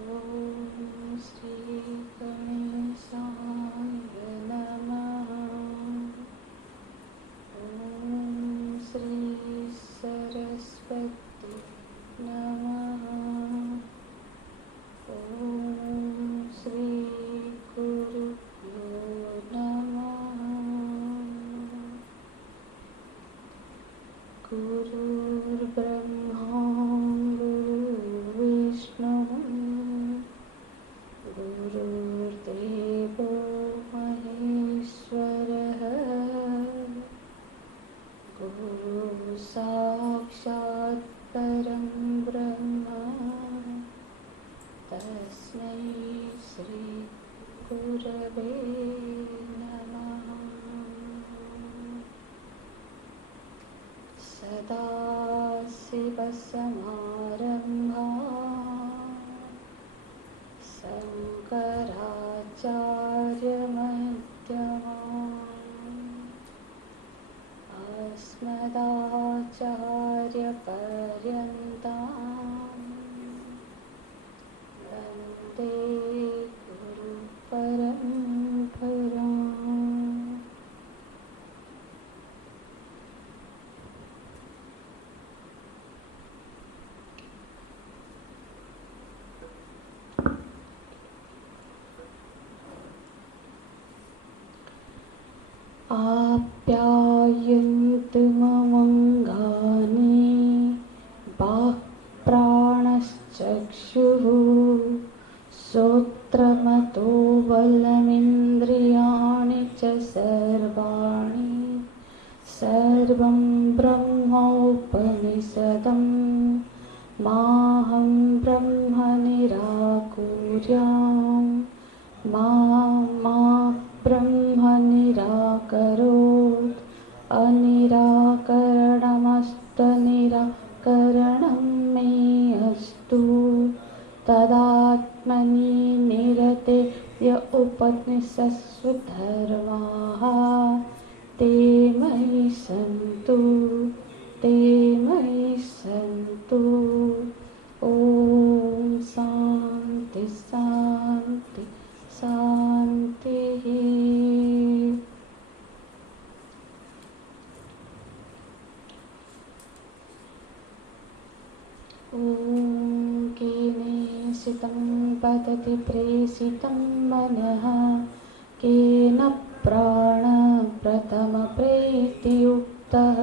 ॐ श्री गणेशाय नमः। ॐ श्री सरस्वती नमः। ॐ श्री गुरुभ्यो नमः। गुरुर्ब्रह्मा गुरुर्विष्णुः गुरुर्देवो महेश्वरः गुरु साक्षात् परं ब्रह्म तस्मै श्री गुरवे नमः। सदाशिवसमारम्भाः शङ्कराचार्यमध्यमाम् अस्मदाचार्यपर्यन्ताम् वन्दे गुरुपरम्पराम्। आप्यायन्तु ममङ्गानि बाह्प्राणश्चक्षुः श्रोत्रमतो बलमिन्द्रियाणि च सर्वाणि सर्वं ब्रह्मोपनिषदं माहं ब्रह्म निराकुर्याम् मा ब्रह्म निराकरोत् अनिराकरणमस्तनिराकरणं मे अस्तु तदात्मनि निरते य उपनिषत्सु धर्माः ते मयि सन्तु ते मयि सन्तु। ॐ शान्ति शान्ति शान्तिः। ॐ केनेषितं पतति प्रेषितं मनः केन प्राणप्रथमप्रीतियुक्तः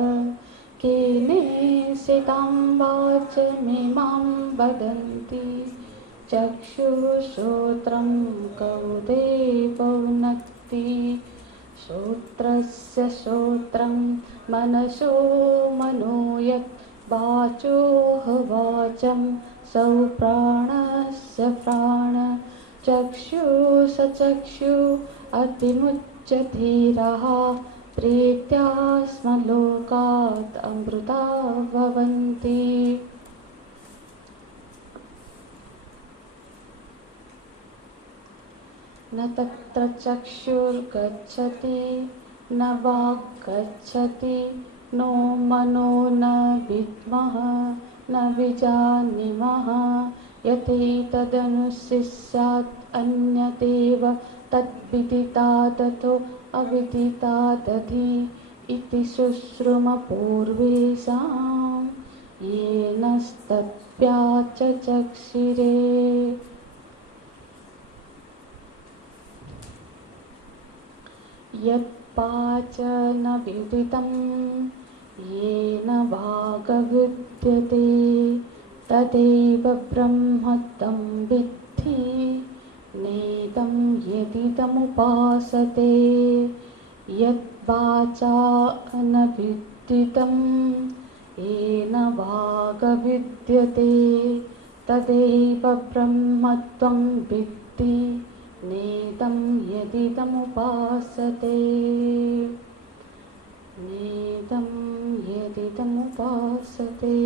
केनेषितं वाचमिमां वदन्ति चक्षुश्रोत्रं कौदेवो नक्ति श्रोत्रस्य श्रोत्रं मनसो मनो यत् वाचोह वाचं सौ प्राणस्य प्राण चक्षुष चक्षु अतिमुच्यधीरः प्रीत्या स्म लोकात् अमृता भवन्ति। न तत्र चक्षुर्गच्छति न वाक् गच्छति नो मनो न विद्मः न विजानीमः यथैतदनुशिष्यात् अन्यदेव तद्विदितादतो अविदितादधि इति शुश्रुमपूर्वेषां येनस्तद्व्याचचक्षिरे। यत्पाच न विदितं येन वागविद्यते तदेव ब्रह्म तं विद्धि नेदं यदिदमुपासते। यद्वाचा न विदितं येन वागविद्यते तदेव ब्रह्म त्वं विद्धि नेदं यदिदमुपासते नेदं यदिदमुपासते।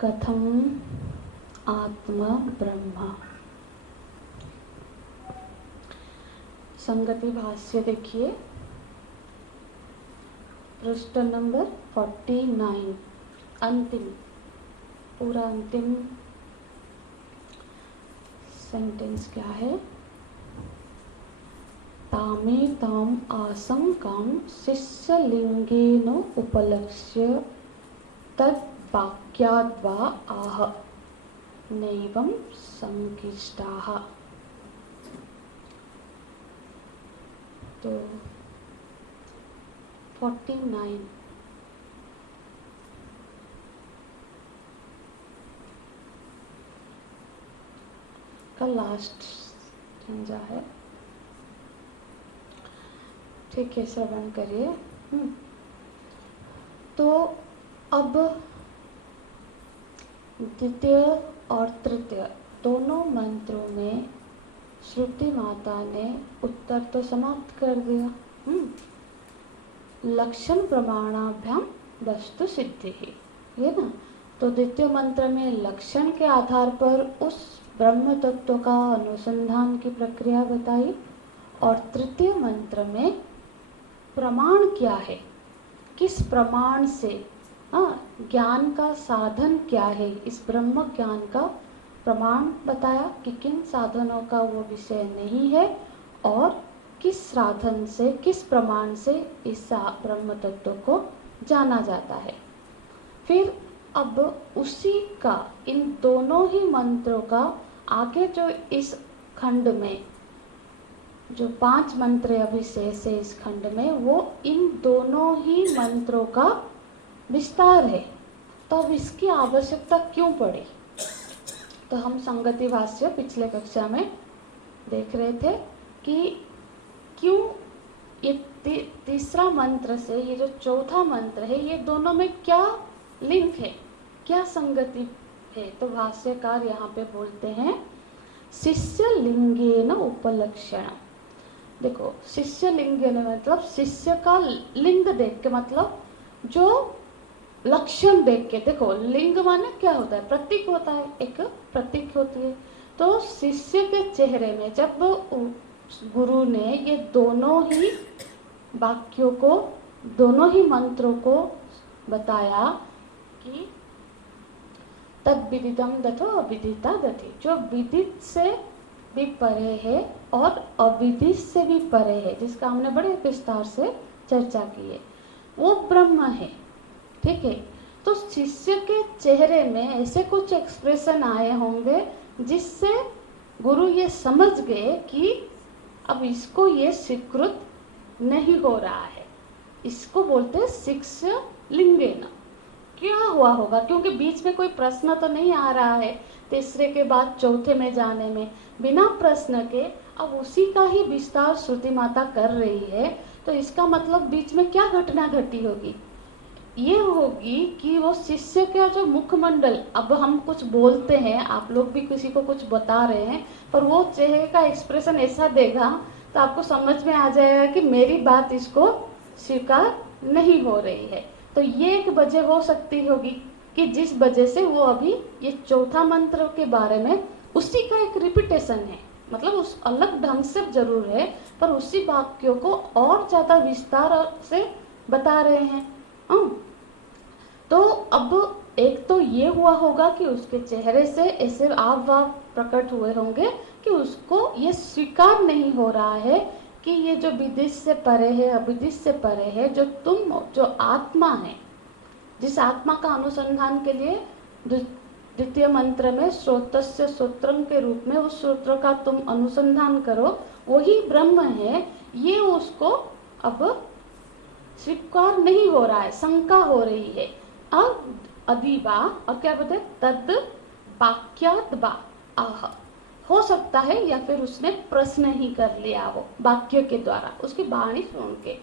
कथम आत्मा ब्रह्म। संगति भाष्य देखिए, पृष्ठ नंबर 49। अंतिम, पूरा अंतिम सेंटेंस क्या है? तामे ताम आशंकां शिष्यलिंगेन उपलक्ष्य तद वाक्याद्वा आह नैवं संकिष्टाः। तो 49 का लास्ट स्टेंजा है। ठीक है, श्रवण करिए। तो अब द्वितीय और तृतीय दोनों मंत्रों में श्रुति माता ने उत्तर तो समाप्त कर दिया। लक्षण प्रमाणाभ्याम वस्तु सिद्धि ही, ये ना। तो द्वितीय मंत्र में लक्षण के आधार पर उस ब्रह्म तत्व का अनुसंधान की प्रक्रिया बताई, और तृतीय मंत्र में प्रमाण क्या है, किस प्रमाण से, ज्ञान का साधन क्या है, इस ब्रह्म ज्ञान का प्रमाण बताया कि किन साधनों का वो विषय नहीं है और किस साधन से, किस प्रमाण से इस ब्रह्म तत्व को जाना जाता है। फिर अब उसी का, इन दोनों ही मंत्रों का आगे जो इस खंड में जो 5 मंत्र अभी शेष है इस खंड में, वो इन दोनों ही मंत्रों का विस्तार है। तो अब इसकी आवश्यकता क्यों पड़ी? तो हम संगति भाष्य पिछले कक्षा में देख रहे थे कि क्यों ये तीसरा मंत्र से ये जो चौथा मंत्र है, ये दोनों में क्या लिंक है, क्या संगति है? तो भाष्यकार यहाँ पे बोलते हैं शिष्य लिंगेन उपलक्षण। देखो, शिष्य लिंगेन मतलब शिष्य का लिंग देख के, मतलब जो लक्षण देख के। देखो, लिंग माने क्या होता है? प्रतीक होता है, एक प्रतीक होती है। तो शिष्य के चेहरे में जब गुरु ने ये दोनों ही वाक्यों को, दोनों ही मंत्रों को बताया कि तद विदितम दथो अविदिता दथि, जो विदित से भी परे है और अविदित से भी परे है, जिसका हमने बड़े विस्तार से चर्चा की है, वो ब्रह्म है। ठीक है। तो शिष्य के चेहरे में ऐसे कुछ एक्सप्रेशन आए होंगे जिससे गुरु ये समझ गए कि अब इसको ये स्वीकृत नहीं हो रहा है। इसको बोलते हैं शिष्य लिंगेन। क्या हुआ होगा? क्योंकि बीच में कोई प्रश्न तो नहीं आ रहा है, तीसरे के बाद चौथे में जाने में बिना प्रश्न के अब उसी का ही विस्तार श्रुति माता कर रही है। तो इसका मतलब बीच में क्या घटना घटी होगी? ये होगी कि वो शिष्य का जो मुखमंडल, अब हम कुछ बोलते हैं, आप लोग भी किसी को कुछ बता रहे हैं, पर वो चेहरे का एक्सप्रेशन ऐसा देगा तो आपको समझ में आ जाएगा कि मेरी बात इसको स्वीकार नहीं हो रही है। तो ये एक वजह हो सकती होगी कि जिस वजह से वो अभी ये चौथा मंत्र के बारे में उसी का एक रिपीटेशन है, मतलब उस अलग ढंग से जरूर है, पर उसी वाक्यों को और ज्यादा विस्तार से बता रहे हैं। तो अब एक तो ये हुआ होगा कि उसके चेहरे से ऐसे आव भाव प्रकट हुए होंगे कि उसको ये स्वीकार नहीं हो रहा है कि ये जो विदित से परे है, अविदित से परे है, जो तुम, जो आत्मा है, जिस आत्मा का अनुसंधान के लिए द्वितीय मंत्र में श्रोतस्य श्रोत्रम के रूप में उस श्रोत्र का तुम अनुसंधान करो, वही ब्रह्म है, ये उसको अब स्वीकार नहीं हो रहा है, शंका हो रही है। अब अदीबा, और क्या बोलते, तद वाक्यात बा आह, हो सकता है या फिर उसने प्रश्न ही कर लिया वो वाक्य के द्वारा, उसकी वाणी सुन के,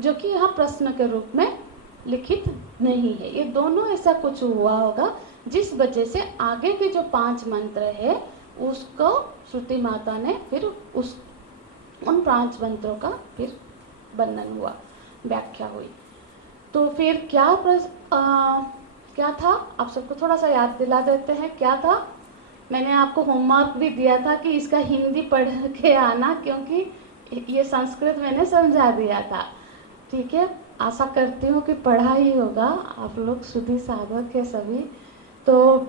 जो कि यहाँ प्रश्न के रूप में लिखित नहीं है। ये दोनों ऐसा कुछ हुआ होगा जिस वजह से आगे के जो 5 मंत्र है उसको श्रुति माता ने फिर उन 5 मंत्रों का फिर वर्णन हुआ, व्याख्या हुई। तो फिर क्या था, आप सबको थोड़ा सा याद दिला देते हैं क्या था। मैंने आपको होमवर्क भी दिया था कि इसका हिंदी पढ़ के आना, क्योंकि ये संस्कृत मैंने समझा दिया था। ठीक है, आशा करती हूँ कि पढ़ा ही होगा, आप लोग श्रुति साधक है सभी। तो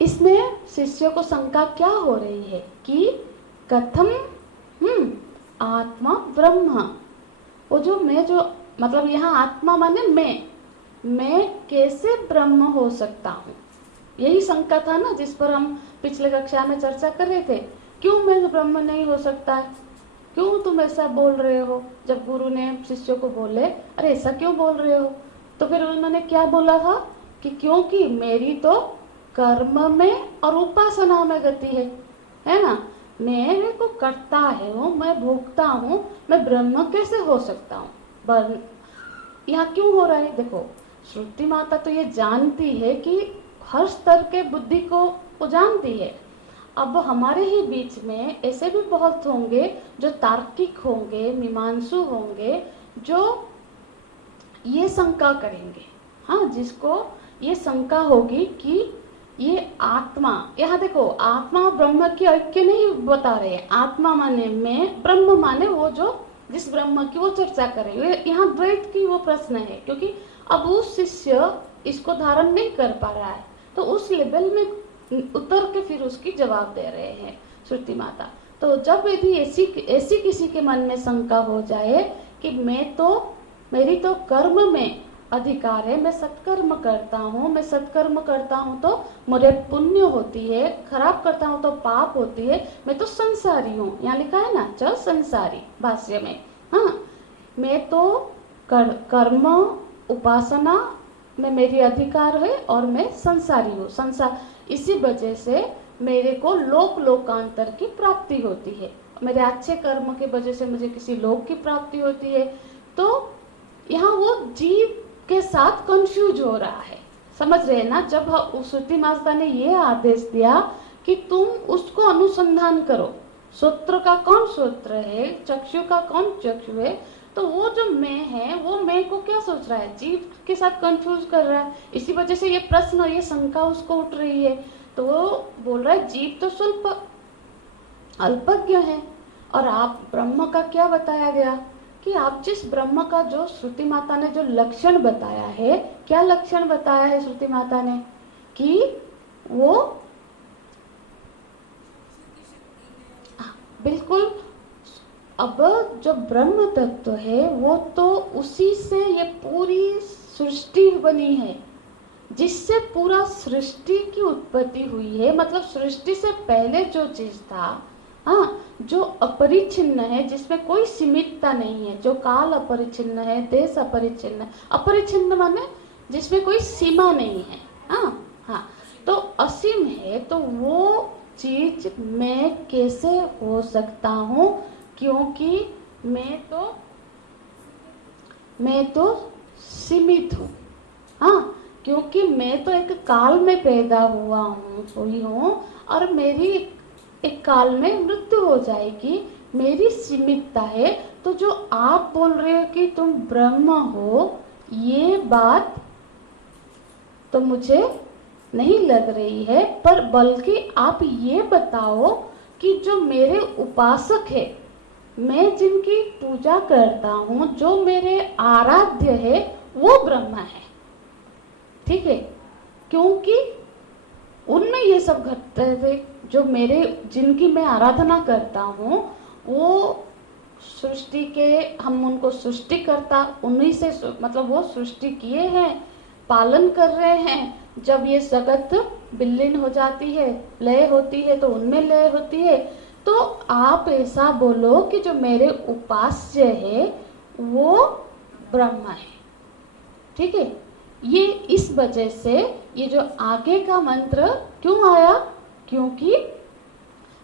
इसमें शिष्यों को शंका क्या हो रही है कि कथम आत्मा ब्रह्म, वो जो मैं, जो मतलब यहाँ आत्मा माने मैं कैसे ब्रह्म हो सकता हूँ, यही शंका था ना जिस पर हम पिछले कक्षा में चर्चा कर रहे थे। क्यों मैं ब्रह्म नहीं हो सकता है, क्यों तुम ऐसा बोल रहे हो। जब गुरु ने शिष्यों को बोले अरे ऐसा क्यों बोल रहे हो, तो फिर उन्होंने क्या बोला था कि क्योंकि मेरी तो कर्म में और उपासना में गति है ना, मेरे को करता है वो, मैं भोगता हूँ, मैं ब्रह्म कैसे हो सकता हूँ। यहाँ क्यों हो रहा है, देखो श्रुति माता तो ये जानती है कि हर स्तर के बुद्धि को वो जानती है। अब हमारे ही बीच में ऐसे भी बहुत होंगे जो तार्किक होंगे, मीमांसु होंगे, जो ये शंका करेंगे, हाँ, जिसको ये शंका होगी कि ये आत्मा, यहाँ देखो आत्मा ब्रह्म की ऐक्य नहीं बता रहे हैं। आत्मा माने मैं, ब्रह्म माने वो जो जिस ब्रह्म की वो चर्चा करेंगे। यहाँ द्वैत की वो प्रश्न है, क्योंकि अब वो शिष्य इसको धारण नहीं कर पा रहा है, तो उस लेवल में उतर के फिर उसकी जवाब दे रहे हैं श्रुति माता। तो जब यदि ऐसी किसी के मन में शंका हो जाए कि मेरी तो कर्म में अधिकार है, मैं सत्कर्म करता हूँ तो मुझे पुण्य होती है, खराब करता हूँ तो पाप होती है, मैं तो संसारी हूँ, यहाँ लिखा है ना च संसारी भाष्य में। हाँ, मैं तो कर्म उपासना में मेरी अधिकार है और मैं संसारी हूँ, संसार, इसी वजह से मेरे को लोकांतर की प्राप्ति होती है, मेरे अच्छे कर्म के वजह से मुझे किसी लोक की प्राप्ति होती है। तो यहाँ वो जीव के साथ कंफ्यूज हो रहा है, समझ रहे ना। जब श्रुति माता ने ये आदेश दिया कि तुम उसको अनुसंधान करो, सूत्र का कौन सूत्र है, चक्षु का कौन चक्षु है, तो वो जो मैं है वो मैं को क्या सोच रहा है, जीव के साथ कंफ्यूज कर रहा है। इसी वजह से ये प्रश्न, ये शंका उसको उठ रही है। तो वो बोल रहा है जीव तो स्वल्प अल्पज्ञ है, और आप ब्रह्म का क्या बताया गया कि आप जिस ब्रह्म का जो श्रुति माता ने जो लक्षण बताया है, क्या लक्षण बताया है श्रुति माता ने कि वो बिल्कुल, अब जो ब्रह्म तत्व है वो तो उसी से ये पूरी सृष्टि बनी है, जिससे पूरा सृष्टि की उत्पत्ति हुई है। मतलब सृष्टि से पहले जो चीज था, हाँ, जो अपरिच्छिन्न है, जिसमें कोई सीमितता नहीं है, जो काल अपरिच्छिन्न है, देश अपरिच्छिन्न, अपरिच्छिन्न माने जिसमें कोई सीमा नहीं है, हाँ हाँ, तो असीम है, तो वो चीज मैं कैसे हो सकता हूँ, क्योंकि मैं तो सीमित हूँ, हाँ, क्योंकि मैं तो एक काल में पैदा हुई हूँ और मेरी एक काल में मृत्यु हो जाएगी, मेरी सीमितता है। तो जो आप बोल रहे हो कि तुम ब्रह्म हो, ये बात तो मुझे नहीं लग रही है, पर बल्कि आप ये बताओ कि जो मेरे उपासक है, मैं जिनकी पूजा करता हूँ, जो मेरे आराध्य है, वो ब्रह्म है, ठीक है, क्योंकि उनमें ये सब घटते थे, जो जिनकी मैं आराधना करता हूँ, वो सृष्टि के, हम उनको सृष्टिकर्ता, उन्हीं से, मतलब वो सृष्टि किए हैं, पालन कर रहे हैं। जब ये जगत विलीन हो जाती है, लय होती है, तो उनमें लय होती है। तो आप ऐसा बोलो कि जो मेरे उपास्य है वो ब्रह्म है, ठीक है। ये इस वजह से ये जो आगे का मंत्र क्यों आया, क्योंकि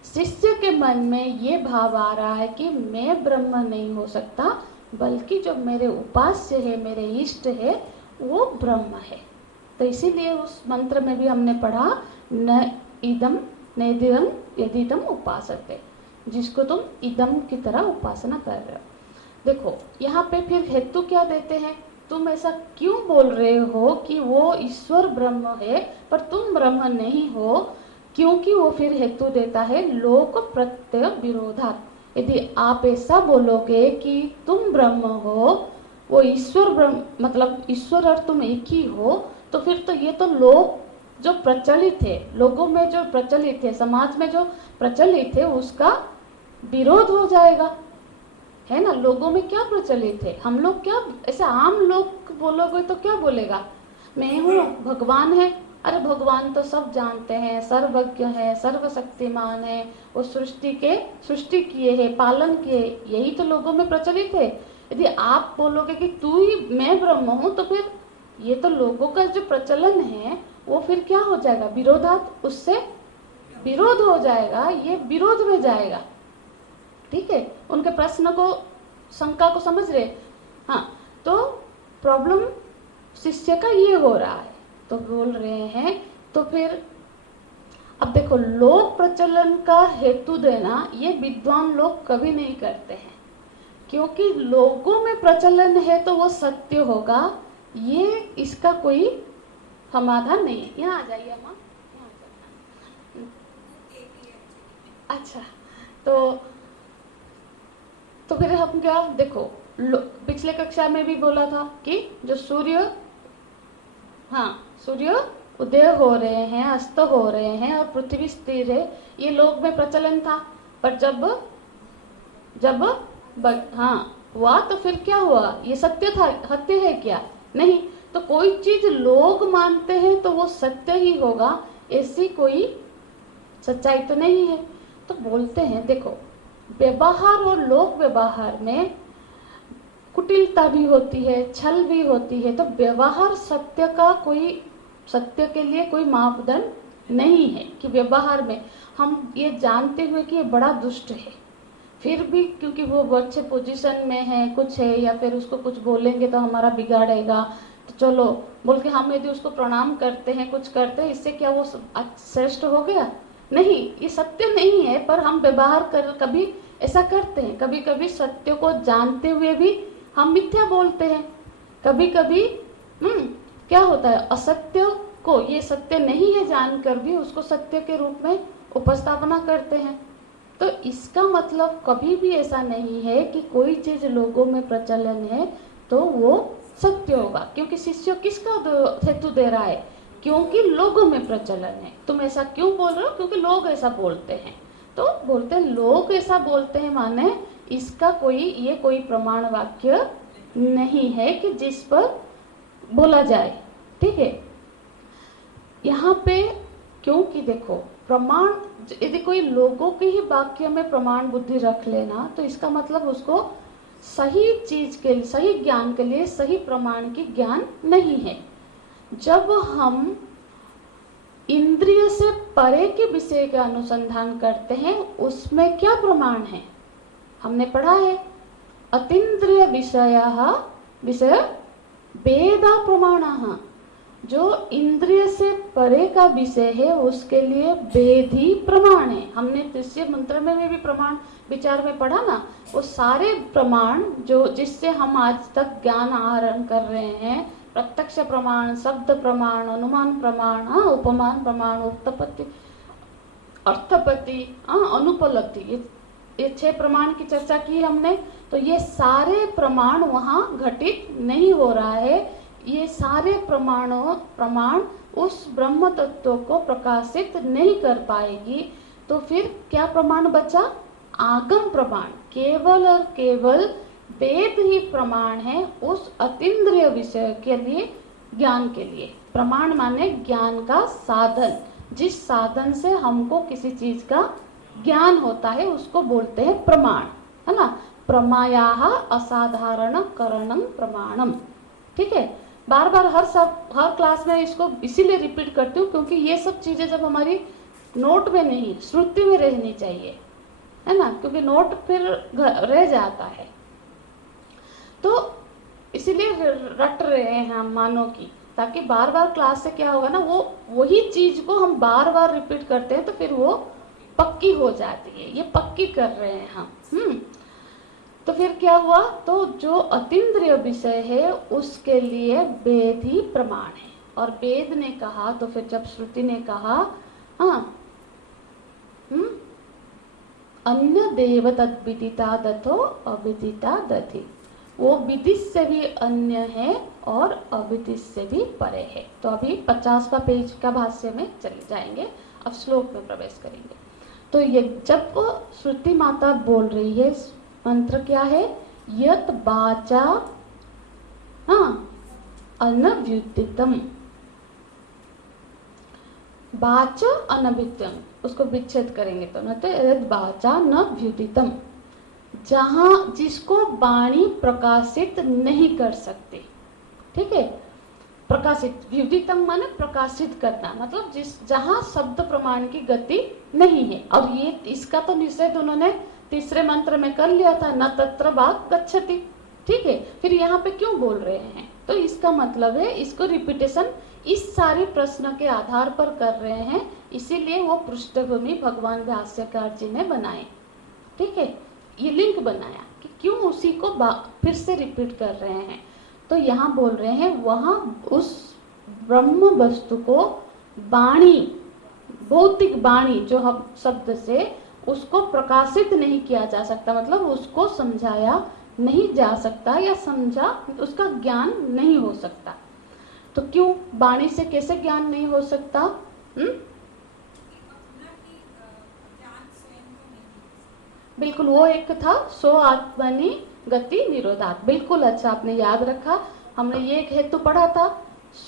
शिष्य के मन में ये भाव आ रहा है कि मैं ब्रह्म नहीं हो सकता, बल्कि जो मेरे उपास्य है, मेरे इष्ट है, वो ब्रह्म है। तो इसीलिए उस मंत्र में भी हमने पढ़ा न इदम नेदिदम यदिदम उपासते, जिसको तुम इदम की तरह उपासना कर रहे हो। देखो यहाँ पे फिर हेतु क्या देते हैं, तुम ऐसा क्यों बोल रहे हो कि वो ईश्वर ब्रह्म है पर तुम ब्रह्म नहीं हो, क्योंकि वो फिर हेतु देता है लोक प्रत्यय विरोधात्। यदि आप ऐसा बोलोगे कि तुम ब्रह्म हो, वो ईश्वर ब्रह्म, मतलब ईश्वर और तुम एक ही हो, तो फिर तो ये तो लोग जो प्रचलित है, लोगों में जो प्रचलित है, समाज में जो प्रचलित है, उसका विरोध हो जाएगा, है ना। लोगों में क्या प्रचलित है, हम लोग क्या, ऐसे आम लोग बोलोगे तो क्या बोलेगा, मैं हूँ, भगवान है। अरे भगवान तो सब जानते हैं, सर्वज्ञ है, सर्वशक्तिमान है, वो सृष्टि किए है, पालन किए, यही तो लोगों में प्रचलित है। यदि आप बोलोगे कि तू ही, मैं ब्रह्म हूँ, तो फिर ये तो लोगों का जो प्रचलन है वो फिर क्या हो जाएगा, विरोधात, उससे विरोध हो जाएगा, ये विरोध में जाएगा। ठीक है, उनके प्रश्न को, शंका को समझ रहे। हाँ, तो प्रॉब्लम शिष्य का ये हो रहा है, तो बोल रहे हैं, तो फिर अब देखो, लोक प्रचलन का हेतु देना ये विद्वान लोग कभी नहीं करते हैं, क्योंकि लोगों में प्रचलन है तो वो सत्य होगा, ये इसका कोई समाधान नहीं है। यहाँ आ जाइए अम्मा, यहाँ आ जाना। अच्छा, तो फिर हम क्या, देखो पिछले कक्षा में भी बोला था कि जो सूर्य, हाँ, सूर्य उदय हो रहे हैं, अस्त हो रहे हैं और पृथ्वी स्थिर है, ये लोक में प्रचलन था। पर जब हाँ हुआ तो फिर क्या हुआ, ये सत्य था, सत्य है क्या, नहीं। तो कोई चीज लोग मानते हैं तो वो सत्य ही होगा, ऐसी कोई सच्चाई तो नहीं है। तो बोलते हैं, देखो व्यवहार और लोक व्यवहार में कुटिलता भी होती है, छल भी होती है, तो व्यवहार सत्य के लिए कोई मापदंड नहीं है कि व्यवहार में हम ये जानते हुए कि ये बड़ा दुष्ट है, फिर भी क्योंकि वो अच्छे पोजीशन में है, कुछ है, या फिर उसको कुछ बोलेंगे तो हमारा बिगाड़ेगा, तो चलो बोल के हम यदि उसको प्रणाम करते हैं, कुछ करते हैं, इससे क्या वो श्रेष्ठ हो गया, नहीं, ये सत्य नहीं है। पर हम व्यवहार कर कभी ऐसा करते हैं, कभी कभी सत्य को जानते हुए भी हम मिथ्या बोलते हैं, कभी कभी क्या होता है, असत्य को ये सत्य नहीं है जानकर भी उसको सत्य के रूप में उपस्थापना करते हैं। तो इसका मतलब कभी भी ऐसा नहीं है कि कोई चीज लोगों में प्रचलन है तो वो सत्य होगा, क्योंकि शिष्य किसका हेतु दे रहा है, क्योंकि लोगों में प्रचलन है। तुम ऐसा क्यों बोल रहे हो, क्योंकि लोग ऐसा बोलते हैं। तो बोलते हैं लोग ऐसा बोलते हैं, माने इसका कोई प्रमाण वाक्य नहीं है कि जिस पर बोला जाए। ठीक है, यहाँ पे क्योंकि देखो प्रमाण, यदि कोई लोगों के ही वाक्य में प्रमाण बुद्धि रख लेना, तो इसका मतलब उसको सही चीज के लिए, सही ज्ञान के लिए सही प्रमाण की ज्ञान नहीं है। जब हम इंद्रिय से परे के विषय का अनुसंधान करते हैं, उसमें क्या प्रमाण है, हमने पढ़ा है, अतीन्द्रिय विषय वेदा प्रमाणः, जो इंद्रिय से परे का विषय है उसके लिए वेद ही प्रमाण है। हमने तृतीय मंत्र में भी प्रमाण विचार में पढ़ा ना, वो सारे प्रमाण जो जिससे हम आज तक ज्ञान आहरण कर रहे हैं, प्रत्यक्ष प्रमाण, शब्द प्रमाण, अनुमान प्रमाण, उपमान प्रमाण, उत्पत्ति, अर्थपत्ति, अनुपलब्धि, ये 6 प्रमाण की चर्चा की हमने। तो ये सारे प्रमाण वहाँ घटित नहीं हो रहा है, ये सारे प्रमाण उस ब्रह्म तत्व को प्रकाशित नहीं कर पाएगी। तो फिर क्या प्रमाण बचा, आगम प्रमाण, केवल और केवल वेद ही प्रमाण है उस अतीन्द्रिय विषय के लिए, ज्ञान के लिए। प्रमाण माने ज्ञान का साधन, जिस साधन से हमको किसी चीज का ज्ञान होता है उसको बोलते हैं प्रमाण, है ना। प्रमायाः असाधारण करणं प्रमाणम। ठीक है, बार बार हर क्लास में इसको इसीलिए रिपीट करती हूँ, क्योंकि ये सब चीजें जब हमारी नोट में नहीं, श्रुति में रहनी चाहिए, है ना, क्योंकि नोट फिर रह जाता है। तो इसीलिए रट रहे हैं हम मानो की, ताकि बार बार क्लास से क्या होगा ना, वो वही चीज को हम बार बार रिपीट करते हैं तो फिर वो पक्की हो जाती है। ये पक्की कर रहे हैं हम। तो फिर क्या हुआ, तो जो अतीन्द्रिय विषय है उसके लिए वेद ही प्रमाण है। और वेद ने कहा, तो फिर जब श्रुति ने कहा, अन्य देव तद्विदिता दथो अविदिता दधि, वो विदित से भी अन्य है और अविदित से भी परे है। तो अभी 50वां पेज का भाष्य में चले जाएंगे, अब श्लोक में प्रवेश करेंगे। तो ये जब वो श्रुति माता बोल रही है, मंत्र क्या है, यत वाचा अनव्युदितम, वाच अनभित्यम, उसको विच्छेद करेंगे तो न तो यद वाचा न व्युदितम, जहां जिसको वाणी प्रकाशित नहीं कर सकती। ठीक है, प्रकाशित, व्युदितम माने प्रकाशित करना, मतलब जहां शब्द प्रमाण की गति नहीं है। और ये इसका तो निषेध उन्होंने तीसरे मंत्र में कर लिया था, न तत्र वाक् गच्छति। ठीक है, फिर यहाँ पे क्यों बोल रहे हैं, तो इसका मतलब है इसको रिपीटेशन इस सारे प्रश्न के आधार पर कर रहे हैं, इसीलिए वो पृष्ठभूमि भगवान भाष्यकार जी ने बनाए। ठीक है, ये लिंक बनाया कि क्यों उसी को फिर से रिपीट कर रहे हैं। तो यहाँ बोल रहे हैं वहां उस ब्रह्म वस्तु को वाणी, भौतिक वाणी जो हम शब्द से उसको प्रकाशित नहीं किया जा सकता, मतलब उसको समझाया नहीं जा सकता या समझा उसका ज्ञान नहीं हो सकता। तो क्यों वाणी से कैसे ज्ञान नहीं हो सकता? बिल्कुल, वो एक था सो आत्मनि गति निरोधात। बिल्कुल अच्छा आपने याद रखा, हमने ये एक हेतु पढ़ा था,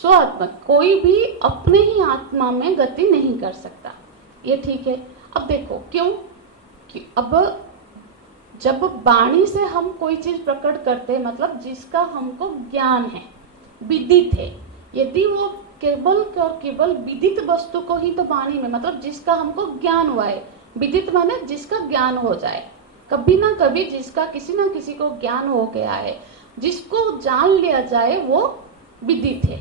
सो आत्मा, कोई भी अपने ही आत्मा में गति नहीं कर सकता। ये ठीक है। अब देखो क्यों कि अब जब वाणी से हम कोई चीज प्रकट करते हैं, मतलब जिसका हमको ज्ञान है, विदित है, यदि वो केवल और केवल विदित वस्तु को ही तो वाणी में, मतलब जिसका हमको ज्ञान हुआ है, विदित माने जिसका ज्ञान हो जाए, कभी ना कभी जिसका किसी ना किसी को ज्ञान हो गया है, जिसको जान लिया जाए वो विदित है।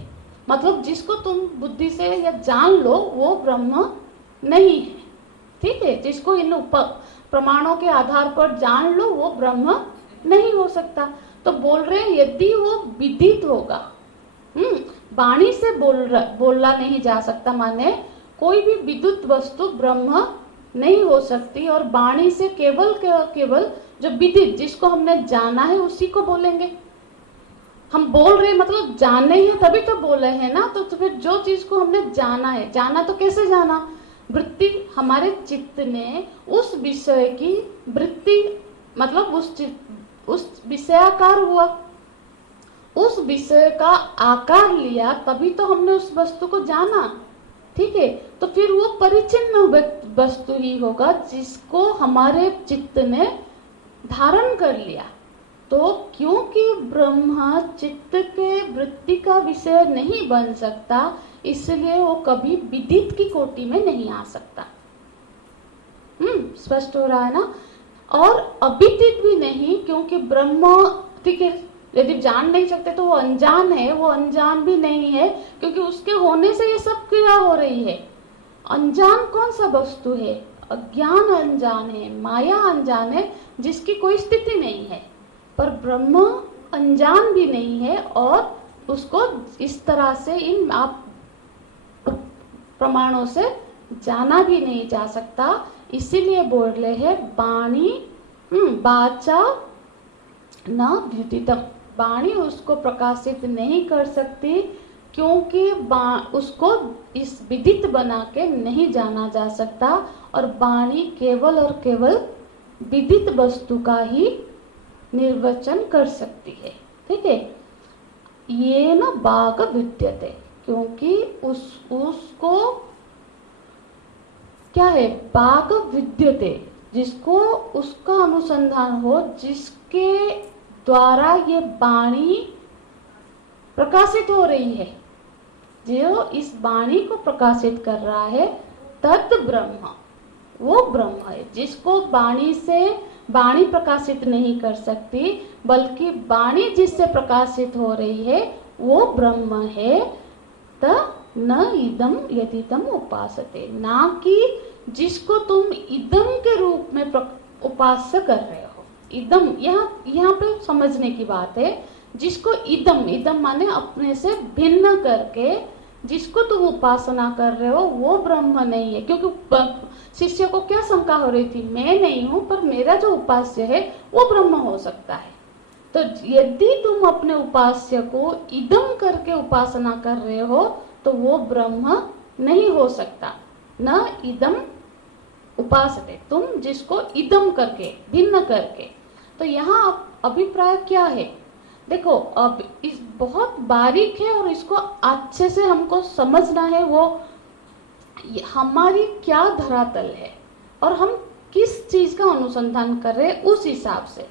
मतलब जिसको तुम बुद्धि से या जान लो वो ब्रह्म नहीं है। ठीक है, जिसको इन प्रमाणों के आधार पर जान लो वो ब्रह्म नहीं हो सकता। तो बोल रहे हैं यदि वो विदित होगा, वाणी से बोलना नहीं जा सकता, माने कोई भी विद्युत वस्तु ब्रह्म नहीं हो सकती, और वाणी से केवल जो विदित जिसको हमने जाना है उसी को बोलेंगे। हम बोल रहे मतलब जाने हैं तभी तो बोले हैं ना। तो फिर जो चीज को हमने जाना है, जाना तो कैसे जाना, वृत्ति, हमारे चित्त ने उस विषय की वृत्ति, मतलब उस विषयाकार हुआ, उस विषय का आकार लिया, तभी तो हमने उस वस्तु को जाना। ठीक है, तो फिर वो परिचिन्न वस्तु ही होगा जिसको हमारे चित्त ने धारण कर लिया। तो क्योंकि ब्रह्म चित्त के वृत्ति का विषय नहीं बन सकता, इसलिए वो कभी विदित की कोटि में नहीं आ सकता। स्पष्ट हो रहा है ना। और अविदित भी नहीं, क्योंकि ब्रह्म, ठीक है, यदि जान नहीं सकते तो वो अनजान है, वो अनजान भी नहीं है, क्योंकि उसके होने से ये सब क्रिया हो रही है। अनजान कौन सा वस्तु है? अज्ञान अनजान है, माया अनजान है, जिसकी कोई स्थिति नहीं है। पर ब्रह्म अनजान भी नहीं है, और उसको इस तरह से इन आप प्रमाणों से जाना भी नहीं जा सकता। इसीलिए बोल रहे हैं वाणी वाचा न व्युदितम, वाणी उसको प्रकाशित नहीं कर सकती, क्योंकि उसको इस विदित बना के नहीं जाना जा सकता, और वाणी केवल और केवल विदित वस्तु का ही निर्वचन कर सकती है। ठीक है, ये न वाग विद्यते, क्योंकि उसको क्या है, वाग विद्यते, जिसको उसका अनुसंधान हो, जिसके द्वारा ये वाणी प्रकाशित हो रही है, जो इस वाणी को प्रकाशित कर रहा है, तत् ब्रह्म, वो ब्रह्म है। जिसको वाणी से वाणी प्रकाशित नहीं कर सकती, बल्कि वाणी जिससे प्रकाशित हो रही है वो ब्रह्म है। त न इदम यदिदम उपासते, ना कि जिसको तुम इदम के रूप में उपास्य कर रहे हो। इदम यहाँ पे समझने की बात है, जिसको इदम माने अपने से भिन्न करके जिसको तुम उपासना कर रहे हो वो ब्रह्म नहीं है। क्योंकि शिष्य को क्या शंका हो रही थी, मैं नहीं हूं पर मेरा जो उपास्य है वो ब्रह्म हो सकता है। तो यदि तुम अपने उपास्य को इदम करके उपासना कर रहे हो तो वो ब्रह्म नहीं हो सकता। न इदम उपासते, तुम जिसको इदम करके, भिन्न करके। तो यहाँ अभिप्राय क्या है? देखो, अब इस बहुत बारीक है और इसको अच्छे से हमको समझना है। वो हमारी क्या धरातल है और हम किस चीज का अनुसंधान कर रहे हैं, उस हिसाब से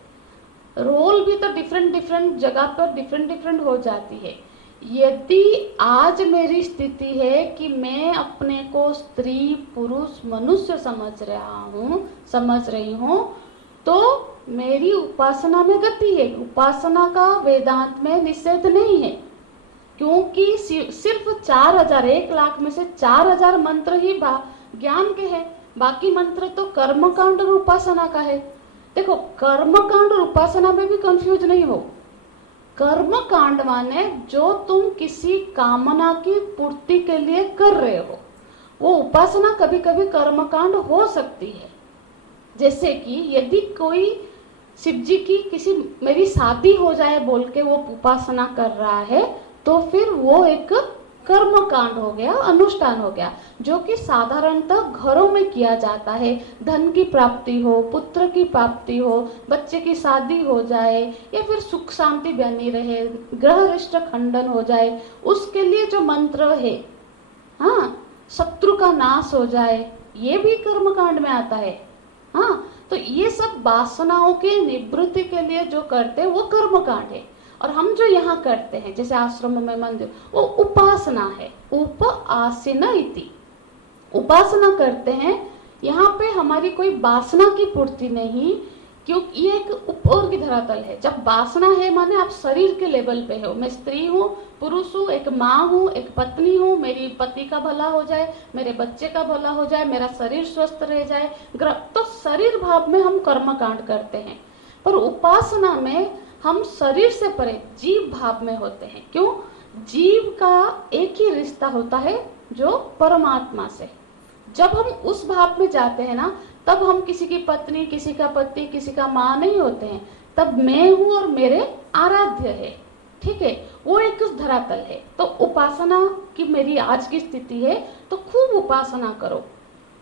रोल भी तो डिफरेंट डिफरेंट जगह पर डिफरेंट डिफरेंट हो जाती है। यदि आज मेरी स्थिति है कि मैं अपने को स्त्री पुरुष मनुष्य समझ रही हूँ, तो मेरी उपासना में गति है। उपासना का वेदांत में निषेध नहीं है, क्योंकि सिर्फ 4000, 1,00,000 में से 4000 मंत्र ही ज्ञान के हैं, बाकी मंत्र तो कर्मकांड और उपासना का है। देखो, कर्मकांड और उपासना में भी कंफ्यूज नहीं हो। कर्मकांड माने जो तुम किसी कामना की पूर्ति के लिए कर रहे हो, वो उपासना कभी कभी कर्मकांड हो सकती है। जैसे कि यदि कोई शिव जी की किसी मेरी शादी हो जाए बोल के वो उपासना कर रहा है, तो फिर वो एक कर्म कांड हो गया, अनुष्ठान हो गया, जो कि साधारणतः घरों में किया जाता है। धन की प्राप्ति हो, पुत्र की प्राप्ति हो, बच्चे की शादी हो जाए, या फिर सुख शांति बनी रहे, ग्रह रिष्ट खंडन हो जाए, उसके लिए जो मंत्र है, हाँ, शत्रु का नाश हो जाए, ये भी कर्म कांड में आता है। हाँ, तो ये सब वासनाओं के निवृत्ति के लिए जो करते हैं वो कर्म कांड है। और हम जो यहाँ करते हैं, जैसे आश्रम में मंदिर, वो उपासना है। उपासना इति, उपासना करते हैं। यहाँ पे हमारी कोई वासना की पूर्ति नहीं, क्योंकि ये एक ऊपर की धरातल है। जब वासना है माने आप शरीर के लेवल पे हो, मैं स्त्री हूँ, पुरुष हूँ, एक माँ हूँ, एक पत्नी हूँ, मेरी पति का भला हो जाए, मेरे बच्चे का भला हो जाए, मेरा शरीर स्वस्थ रह जाए, तो शरीर भाव में हम कर्म कांड करते हैं। पर उपासना में हम शरीर से परे जीव भाव में होते हैं। क्यों? जीव का एक ही रिश्ता होता है जो परमात्मा से। जब हम उस भाव में जाते हैं ना, तब हम किसी की पत्नी, किसी का पति, किसी का माँ नहीं होते हैं। तब मैं हूँ और मेरे आराध्य है, ठीक है, वो एक धरातल है। तो उपासना की मेरी आज की स्थिति है, तो खूब उपासना करो।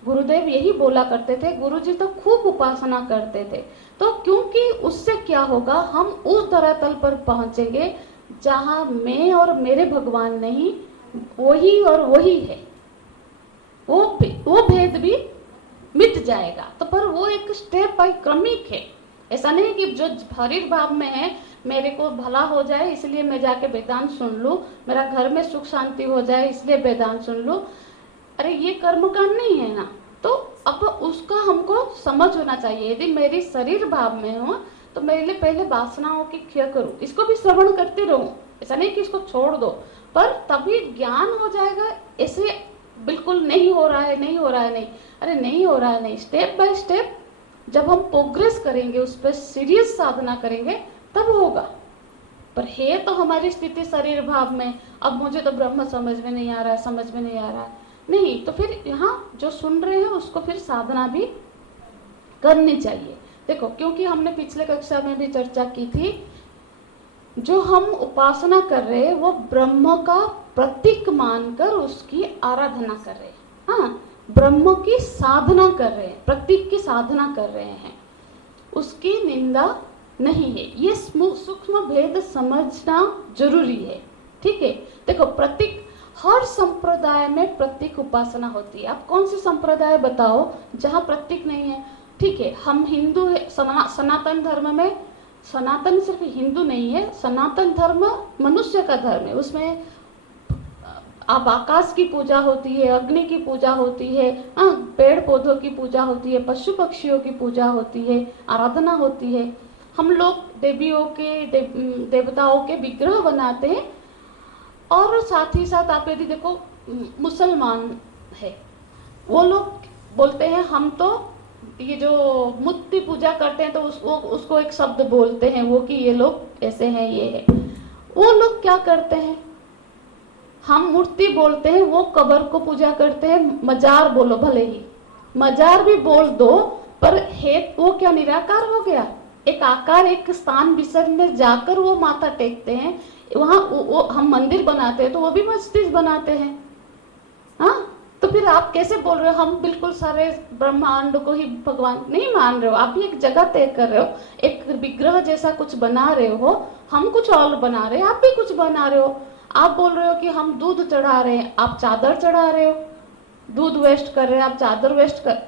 गुरुदेव यही बोला करते थे, गुरुजी तो खूब उपासना करते थे। तो क्योंकि उससे क्या होगा, हम उस धरातल पर पहुंचेंगे जहां मैं और मेरे भगवान नहीं, वही और वही है। वो भेद भी मिट जाएगा। तो पर वो एक स्टेप बाय क्रमिक है। ऐसा नहीं कि जो शरीर भाव में है, मेरे को भला हो जाए इसलिए मैं जाके वेदांत सुन लूं, मेरा घर में सुख शांति हो जाए इसलिए वेदांत सुन लूं। अरे ये कर्मकांड नहीं है ना। तो अब उसका हमको समझ होना चाहिए। यदि मेरी शरीर भाव में हो तो मेरे लिए पहले वासनाओं की क्रिया करूं, इसको भी श्रवण करती रहूं। ऐसा नहीं कि इसको छोड़ दो, पर तभी ज्ञान हो जाएगा। ऐसे बिल्कुल नहीं हो रहा है, नहीं हो रहा है, नहीं, अरे नहीं हो रहा है, नहीं, स्टेप बाय स्टेप जब हम प्रोग्रेस करेंगे, उस पर सीरियस साधना करेंगे, तब होगा। पर है तो हमारी स्थिति शरीर भाव में, अब मुझे तो ब्रह्म समझ में नहीं आ रहा है, समझ में नहीं आ रहा है, नहीं, तो फिर यहाँ जो सुन रहे हैं उसको फिर साधना भी करनी चाहिए। देखो, क्योंकि हमने पिछले कक्षा में भी चर्चा की थी, जो हम उपासना कर रहे हैं वो ब्रह्म का प्रतीक मानकर उसकी आराधना कर रहे हैं। हाँ, ब्रह्म की साधना कर रहे हैं, प्रतीक की साधना कर रहे हैं, उसकी निंदा नहीं है। ये सूक्ष्म भेद समझना जरूरी है, ठीक है। देखो, प्रतीक, हर संप्रदाय में प्रतीक उपासना होती है। आप कौन सी संप्रदाय बताओ जहाँ प्रतीक नहीं है? ठीक है, हम हिंदू है, सनातन धर्म में, सनातन सिर्फ हिंदू नहीं है, सनातन धर्म मनुष्य का धर्म है। उसमें अब आकाश की पूजा होती है, अग्नि की पूजा होती है, पेड़ पौधों की पूजा होती है, पशु पक्षियों की पूजा होती है, आराधना होती है। हम लोग देवियों के देवताओं के विग्रह बनाते हैं। और साथ ही साथ आप यदि देखो, मुसलमान है, वो लोग बोलते हैं हम तो ये जो मूर्ति पूजा करते हैं तो उसको एक शब्द बोलते हैं वो, कि ये लोग ऐसे हैं, ये है। वो लोग क्या करते हैं, हम मूर्ति बोलते हैं, वो कब्र को पूजा करते हैं। मजार बोलो, भले ही मजार भी बोल दो, पर है वो क्या निराकार हो गया? एक आकार, एक स्थान विसर्ग में जाकर वो माथा टेकते हैं। वहां वो हम मंदिर बनाते हैं तो वो भी मस्जिद बनाते हैं। हाँ, तो फिर आप कैसे बोल रहे हो हम बिल्कुल सारे ब्रह्मांड को ही भगवान नहीं मान रहे हो? आप भी एक जगह तय कर रहे हो, एक विग्रह जैसा कुछ बना रहे हो, हम कुछ और बना रहे हैं, आप भी कुछ बना रहे हो। आप बोल रहे हो कि हम दूध चढ़ा रहे हैं, आप चादर चढ़ा रहे हो। दूध वेस्ट कर रहे हैं, आप चादर वेस्ट कर।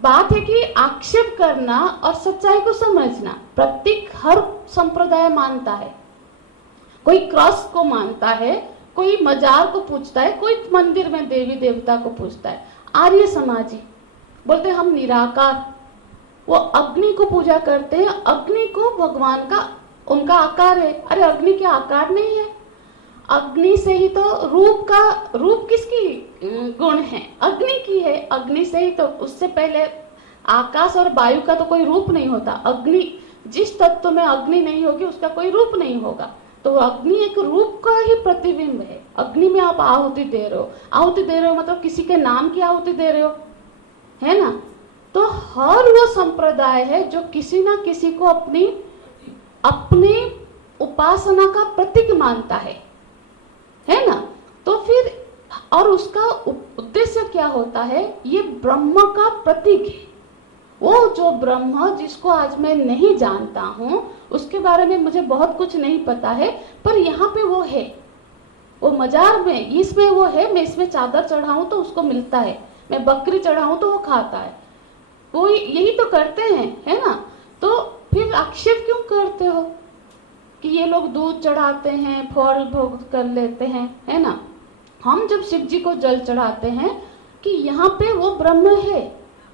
बात है कि आक्षेप करना और सच्चाई को समझना। प्रतीक हर संप्रदाय मानता है, कोई क्रॉस को मानता है, कोई मजार को पूजता है, कोई मंदिर में देवी देवता को पूजता है। आर्य समाजी बोलते हैं हम निराकार, वो अग्नि को पूजा करते हैं, अग्नि को भगवान का उनका आकार है। अरे अग्नि के आकार नहीं है, अग्नि से ही तो रूप किसकी गुण है? अग्नि की है। अग्नि से ही तो, उससे पहले आकाश और वायु का तो कोई रूप नहीं होता। अग्नि, जिस तत्व में अग्नि नहीं होगी उसका कोई रूप नहीं होगा। तो अग्नि एक रूप का ही प्रतिबिंब है। अग्नि में आप आहुति दे रहे हो, आहुति दे रहे हो मतलब किसी के नाम की आहुति दे रहे हो, है ना? तो हर वो संप्रदाय है जो किसी ना किसी को अपनी उपासना का प्रतीक मानता है ना? तो फिर और उसका उद्देश्य क्या होता है? ये ब्रह्म का प्रतीक है। वो जो ब्रह्म जिसको आज मैं नहीं जानता हूँ, उसके बारे में मुझे बहुत कुछ नहीं पता है, पर यहाँ पे वो है, वो मजार में इसमें वो है। मैं इसमें चादर चढ़ाऊं तो उसको मिलता है, मैं बकरी चढ़ाऊं तो वो खाता है। वो यही तो करते हैं, है ना? तो फिर आक्षेप क्यों करते हो कि ये लोग दूध चढ़ाते हैं, फल भोग कर लेते हैं, है ना? हम जब शिव जी को जल चढ़ाते हैं कि यहाँ पे वो ब्रह्म है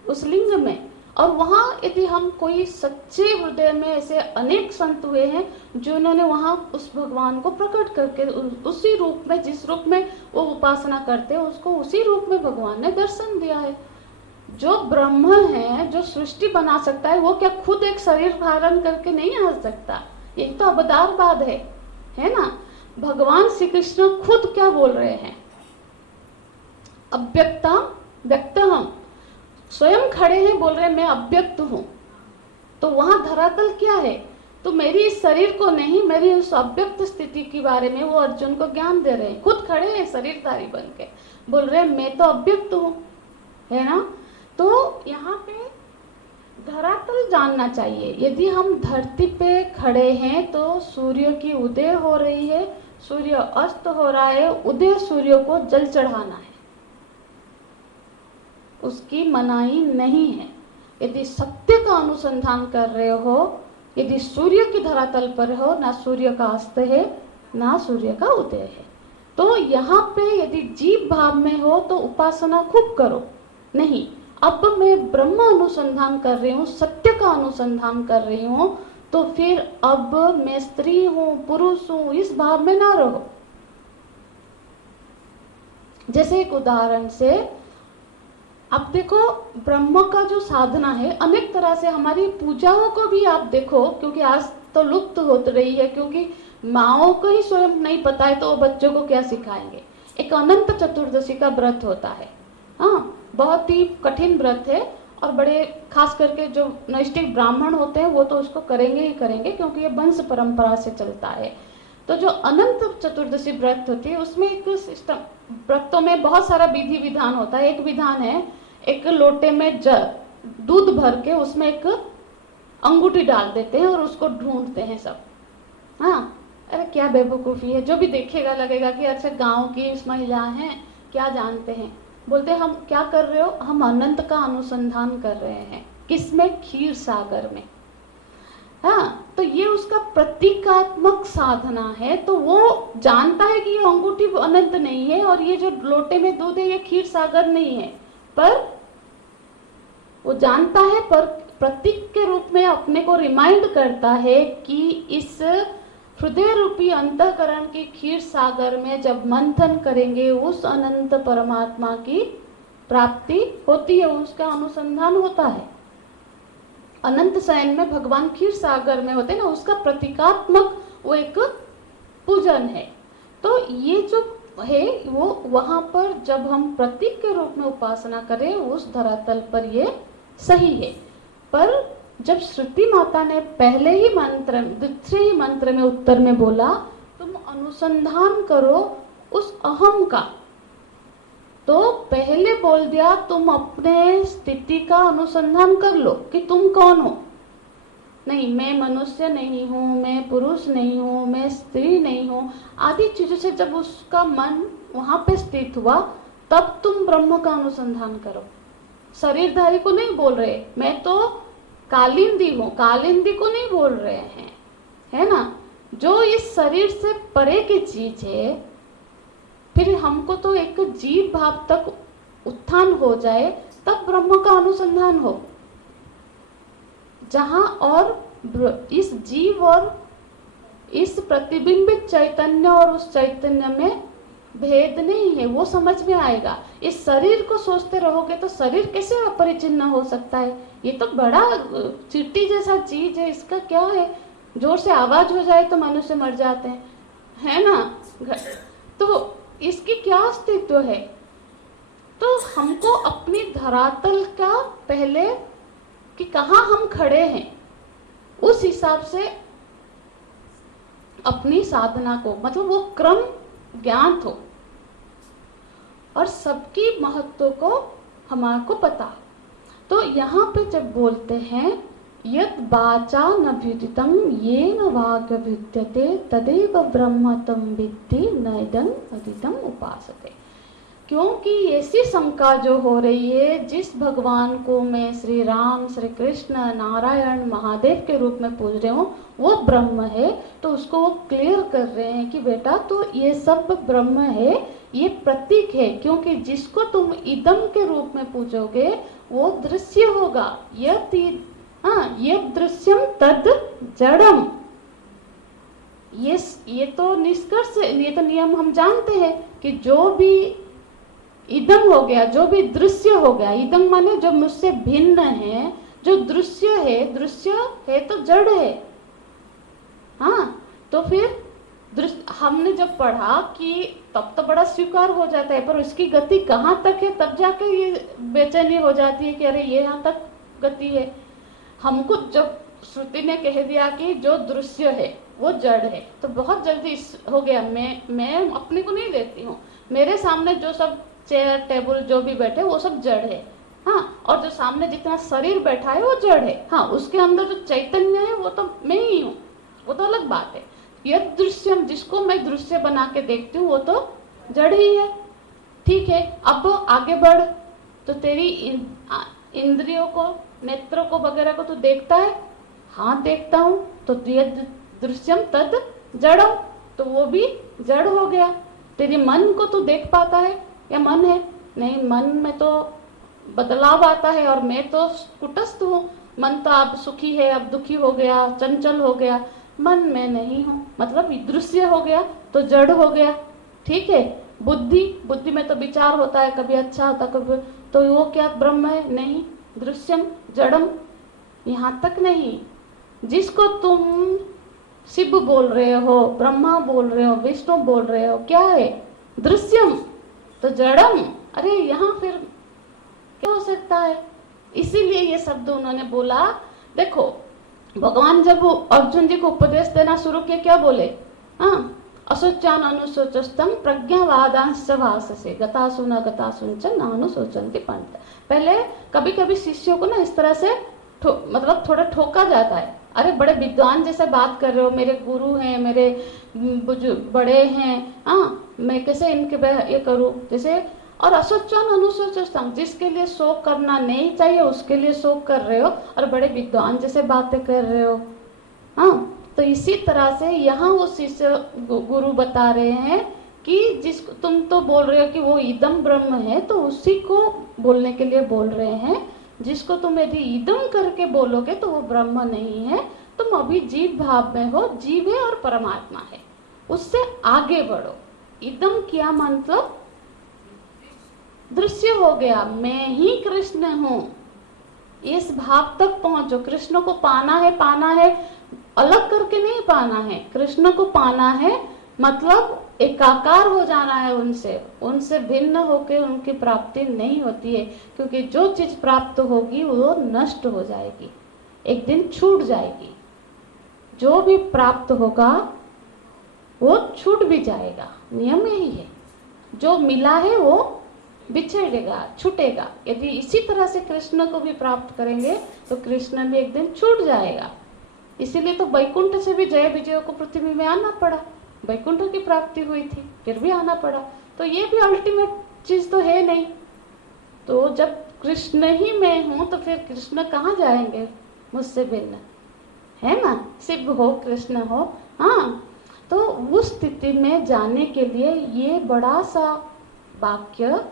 उस लिंग में, और वहाँ यदि हम कोई सच्चे हृदय में, ऐसे अनेक संत हुए हैं जिन्होंने वहाँ उस भगवान को प्रकट करके उसी रूप में, जिस रूप में वो उपासना करते हैं, उसको उसी रूप में भगवान ने दर्शन दिया है। जो ब्रह्म है, जो सृष्टि बना सकता है, वो क्या खुद एक शरीर धारण करके नहीं आ सकता? ये तो अवतारवाद है ना? भगवान श्री कृष्ण खुद क्या बोल रहे हैं? अव्यक्ता व्यक्त हम, स्वयं खड़े हैं, बोल रहे हैं मैं अव्यक्त हूं। तो वहां धरातल क्या है? तो मेरी इस शरीर को नहीं, मेरी उस अव्यक्त स्थिति के बारे में वो अर्जुन को ज्ञान दे रहे हैं। खुद खड़े हैं शरीरधारी बन के, बोल रहे हैं मैं तो अव्यक्त हूं, है ना? तो यहाँ पे धरातल जानना चाहिए। यदि हम धरती पे खड़े हैं तो सूर्य की उदय हो रही है, सूर्य अस्त हो रहा है, उदय सूर्य को जल चढ़ाना है, उसकी मनाही नहीं है। यदि सत्य का अनुसंधान कर रहे हो, यदि सूर्य की धरातल पर हो, ना सूर्य का अस्त है ना सूर्य का उदय है, तो यहाँ पे यदि जीव भाव में हो तो उपासना खूब करो। नहीं, अब मैं ब्रह्म अनुसंधान कर रही हूँ, सत्य का अनुसंधान कर रही हूँ, तो फिर अब मैं स्त्री हूँ, पुरुष हूँ, इस भाव में ना रहो। जैसे एक उदाहरण से अब देखो, ब्रह्म का जो साधना है अनेक तरह से, हमारी पूजाओं को भी आप देखो, क्योंकि आज तो लुप्त होती रही है, क्योंकि माओ को ही स्वयं नहीं पता है तो वो बच्चों को क्या सिखाएंगे। एक अनंत चतुर्दशी का व्रत होता है, हाँ, बहुत ही कठिन व्रत है, और बड़े खास करके जो नैष्ठिक ब्राह्मण होते हैं वो तो उसको करेंगे ही करेंगे, क्योंकि ये वंश परंपरा से चलता है। तो जो अनंत चतुर्दशी व्रत होती है उसमें एक सिस्टम, व्रतों में बहुत सारा विधि विधान होता है। एक विधान है, एक लोटे में दूध भर के उसमें एक अंगूठी डाल देते हैं और उसको ढूंढते हैं सब। हाँ, अरे क्या बेवकूफ़ी है, जो भी देखेगा लगेगा कि अच्छा गांव की इस महिला हैं, क्या जानते हैं। बोलते हम क्या कर रहे हो? हम अनंत का अनुसंधान कर रहे हैं। किसमें? क्षीर सागर में। हाँ, तो ये उसका प्रतीकात्मक साधना है। तो वो जानता है कि ये अंगूठी अनंत नहीं है और ये जो लोटे में दूध है ये क्षीर सागर नहीं है, पर वो जानता है, पर प्रतीक के रूप में अपने को रिमाइंड करता है कि इस हृदय रूपी अंतःकरण की क्षीर सागर में जब मंथन करेंगे उस अनंत परमात्मा की प्राप्ति होती है, उसका अनुसंधान होता है। अनंत शयन में भगवान क्षीर सागर में होते हैं ना, उसका प्रतीकात्मक वो एक पूजन है। तो ये जो है वो वहां पर जब हम प्रतीक के रूप में उपासना करें उस धरातल पर ये सही है, पर जब श्रुति माता ने पहले ही मंत्र, दूसरे ही मंत्र में उत्तर में बोला तुम अनुसंधान करो उस अहम का, तो पहले बोल दिया तुम अपने स्थिति का अनुसंधान कर लो कि तुम कौन हो। नहीं, मैं मनुष्य नहीं हूँ, मैं पुरुष नहीं हूँ, मैं स्त्री नहीं हूँ, आदि चीजों से जब उसका मन वहां पे स्थित हुआ तब तुम ब्रह्म का अनुसंधान करो। शरीरधारी को नहीं बोल रहे, मैं तो कालिंदी हूँ, कालिंदी को नहीं बोल रहे हैं, है ना। जो इस शरीर से परे की चीज है, फिर हमको तो एक जीव भाव तक उत्थान हो जाए तब ब्रह्म का अनुसंधान हो, जहां और इस जीव और इस प्रतिबिंबित चैतन्य और उस चैतन्य में भेद नहीं है, वो समझ में आएगा। इस शरीर को सोचते रहोगे तो शरीर कैसे अपरिचिन्न हो सकता है, ये तो बड़ा चींटी जैसा चीज है, इसका क्या है, जोर से आवाज हो जाए तो मनुष्य मर जाते हैं, है ना। तो इसकी क्या अस्तित्व है। तो हमको अपनी धरातल का पहले कि कहाँ हम खड़े हैं उस हिसाब से अपनी साधना को, मतलब वो क्रम ज्ञात हो और सबकी महत्व को हमारे को पता। तो यहाँ पे जब बोलते हैं यत् वाचा नभ्युदितं येन वागभ्युद्यते तदेव ब्रह्म तं विद्धि नैदं अदितं उपासते। क्योंकि ऐसी शंका जो हो रही है, जिस भगवान को मैं श्री राम, श्री कृष्ण, नारायण, महादेव के रूप में पूज रहे हूँ वो ब्रह्म है, तो उसको वो क्लियर कर रहे हैं कि बेटा तो ये सब ब्रह्म है, ये प्रतीक है, क्योंकि जिसको तुम इदम के रूप में पूजोगे वो दृश्य होगा। यद दृश्यम तद जड़म, ये तो निष्कर्ष, ये तो नियम हम जानते हैं कि जो भी इदम हो गया, जो भी दृश्य हो गया, इदम माने जो मुझसे भिन्न है, जो दृश्य है तो जड़ है। हाँ, तो फिर हमने जब पढ़ा कि तब तो बड़ा स्वीकार हो जाता है, पर उसकी गति कहाँ तक है तब जाकर ये बेचैनी हो जाती है कि अरे ये यहाँ तक गति है। हमको जब श्रुति ने कह दिया कि जो दृश्य है वो जड़ है, तो बहुत जल्दी हो गया। मैं अपने को नहीं लेती हूँ, मेरे सामने जो सब चेयर टेबल जो भी बैठे वो सब जड़ है। हाँ, और जो सामने जितना शरीर बैठा है वो जड़ है। हाँ, उसके अंदर जो चैतन्य है वो तो मैं ही हूँ, वो तो अलग बात है। यह दृश्य, जिसको मैं दृश्य बना के देखती हूँ वो तो जड़ ही है। ठीक है, अब आगे बढ़, तो तेरी इंद्रियों को, नेत्रों को वगैरह को तू देखता है। हाँ देखता हूँ, तो यद दृश्यम तद जड़म, तो वो भी जड़ हो गया। तेरे मन को तू देख पाता है या मन है? नहीं, मन में तो बदलाव आता है और मैं तो कुटस्थ हूँ। मन तो अब सुखी है, अब दुखी हो गया, चंचल हो गया। मन में नहीं हूँ, मतलब दृश्य हो गया तो जड़ हो गया। ठीक है, बुद्धि में तो विचार होता है, कभी अच्छा होता कभी, तो वो क्या ब्रह्म है? नहीं, दृश्यम जड़म। यहाँ तक नहीं, जिसको तुम शिव बोल रहे हो, ब्रह्मा बोल रहे हो, विष्णु बोल रहे हो, क्या है? दृश्यम, तो जड़म। अरे यहाँ फिर क्या हो सकता है? इसीलिए ये शब्द उन्होंने बोला। देखो, भगवान जब अर्जुन जी को उपदेश देना शुरू किया, क्या बोले? हाँ, असोचान अनुशोचस्तम प्रज्ञावादांश भाषसे गतासु न गतासु च नानुशोचन्ति पंडित। पहले कभी कभी शिष्यों को ना इस तरह से मतलब थोड़ा ठोका जाता है। अरे बड़े विद्वान जैसे बात कर रहे हो, मेरे गुरु हैं, मेरे बड़े हैं, हाँ मैं कैसे इनके ये करूं जैसे। और असोचन अनुशोचन, जिसके लिए शोक करना नहीं चाहिए उसके लिए शोक कर रहे हो और बड़े विद्वान जैसे बातें कर रहे हो। हाँ, तो इसी तरह से यहाँ वो शिष्य गुरु बता रहे हैं कि जिसको तुम तो बोल रहे हो कि वो इदम ब्रह्म है, तो उसी को बोलने के लिए बोल रहे हैं। जिसको तुम यदि इदम करके बोलोगे तो वो ब्रह्म नहीं है, तुम अभी जीव भाव में हो, जीव है और परमात्मा है, उससे आगे बढ़ो। इदम क्या मतलब? दृश्य हो गया, मैं ही कृष्ण हूँ, इस भाव तक पहुंचो। कृष्ण को पाना है, अलग करके नहीं पाना है। कृष्ण को पाना है मतलब एकाकार हो जाना है उनसे भिन्न होकर उनकी प्राप्ति नहीं होती है, क्योंकि जो चीज प्राप्त होगी वो नष्ट हो जाएगी। एक दिन छूट जाएगी। जो भी प्राप्त होगा वो छूट भी जाएगा, नियम यही है। जो मिला है वो बिछड़ेगा, छूटेगा। यदि इसी तरह से कृष्ण को भी प्राप्त करेंगे तो कृष्ण भी एक दिन छूट जाएगा। इसीलिए तो वैकुंठ से भी जय विजय को पृथ्वी में आना पड़ा। वैकुंठ की प्राप्ति हुई थी, फिर भी आना पड़ा। तो ये भी अल्टीमेट चीज तो है नहीं। तो जब कृष्ण ही मैं हूं तो फिर कृष्ण कहाँ जाएंगे मुझसे भिन्न, है ना? शिव हो कृष्ण हो, हाँ। तो उस स्थिति में जाने के लिए ये बड़ा सा वाक्य